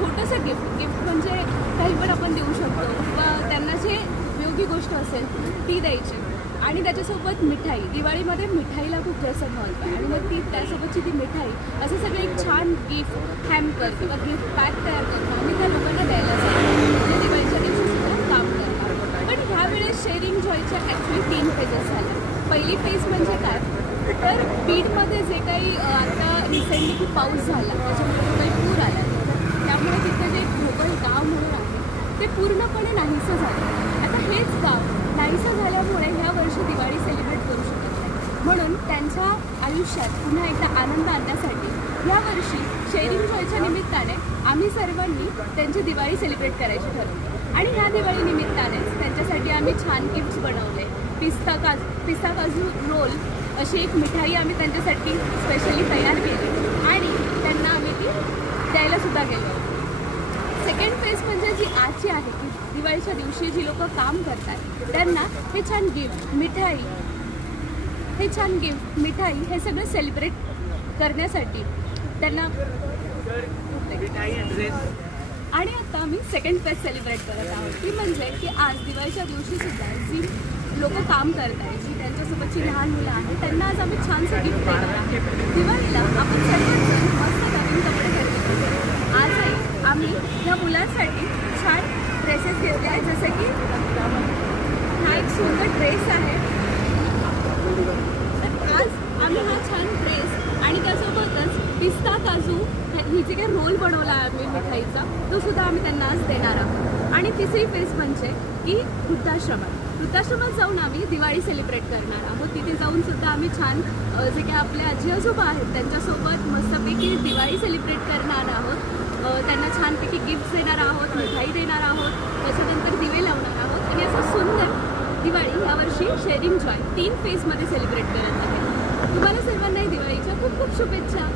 छोटंसं गिफ्ट म्हणजे काही पण आपण देऊ शकतो किंवा त्यांना जे उपयोगी गोष्ट असेल ती द्यायची आणि त्याच्यासोबत मिठाई. दिवाळीमध्ये मिठाईला खूप जास्त महत्त्व आहे आणि मग ती त्यासोबतची ती मिठाई असं सगळं एक छान गिफ्ट हॅम्पर किंवा गिफ्ट पॅक तयार करतो आणि त्या लोकांना द्यायला जातो म्हणजे दिवाळीच्या दिवशी सुद्धा काम करतात. पण ह्यावेळेस शेअरिंग जॉयच्या ॲक्च्युली 3 फेजेस झाल्या. पहिली फेज म्हणजे काय तर बीडमध्ये जे काही आता रिसेंटली खूप पाऊस झाला त्याच्यामुळे जो काही पूर आला त्यामुळे तिथे जे ग्लोबल गाव म्हणून आहे ते पूर्णपणे नाहीसं झालं. आता हेच गाव नाहीसं झाल्यामुळे ह्या वर्षी दिवाळी सेलिब्रेट करू शकत नाही म्हणून त्यांच्या आयुष्यात पुन्हा एकदा आनंद आणण्यासाठी ह्या वर्षी शेअरिंग जॉयच्या निमित्ताने आम्ही सर्वांनी त्यांची दिवाळी सेलिब्रेट करायची ठरवली आणि ह्या दिवाळी निमित्तानेच त्यांच्यासाठी आम्ही छान गिफ्ट्स बनवले. पिस्ता काजू रोल अशी एक मिठाई आम्ही त्यांच्यासाठी स्पेशली तयार केली आणि त्यांना आम्ही ती द्यायला सुद्धा गेलो. सेकंड फेज म्हणजे जी आजची आहे की दिवाळीच्या दिवशी जी लोक काम करतात त्यांना हे छान गिफ्ट मिठाई हे सगळं सेलिब्रेट करण्यासाठी त्यांना आणि आता आम्ही सेकंड फेज सेलिब्रेट करत आहोत ती म्हणजे की आज दिवाळीच्या दिवशी सुद्धा जी लोक काम करत आहेत जी त्यांच्यासोबतची लहान मुलं आहेत त्यांना आज आम्ही छानसं गिफ्ट देणार आहोत. दिवाळीला आपण सर्वजण मस्त नवीन कपडे खरेदी करतो. आजही आम्ही ह्या मुलांसाठी छान ड्रेसेस घेतले आहेत जसं की हा एक सुंदर ड्रेस आहे. तर आज आम्ही हा छान ड्रेस आणि त्यासोबतच पिस्ता काजू ही जी काही रोल बनवला आहे आम्ही मिठाईचा तो सुद्धा आम्ही त्यांना आज देणार आहोत. आणि तिसरी फेज म्हणजे की वृद्धाश्रमात जाऊन आम्ही दिवाळी सेलिब्रेट करणार आहोत. तिथे जाऊन सुद्धा आम्ही छान जे काही आपले आजी आजोबा आहेत त्यांच्यासोबत मस्तपैकी दिवाळी सेलिब्रेट करणार आहोत. त्यांना छानपैकी गिफ्ट्स देणार आहोत, मिठाई देणार आहोत, त्याच्यानंतर दिवे लावणार आहोत आणि असं सुंदर दिवाळी यावर्षी शेअरिंग जॉय 3 फेजमध्ये सेलिब्रेट करत आहे. तुम्हाला सर्वांनाही दिवाळीच्या खूप खूप शुभेच्छा.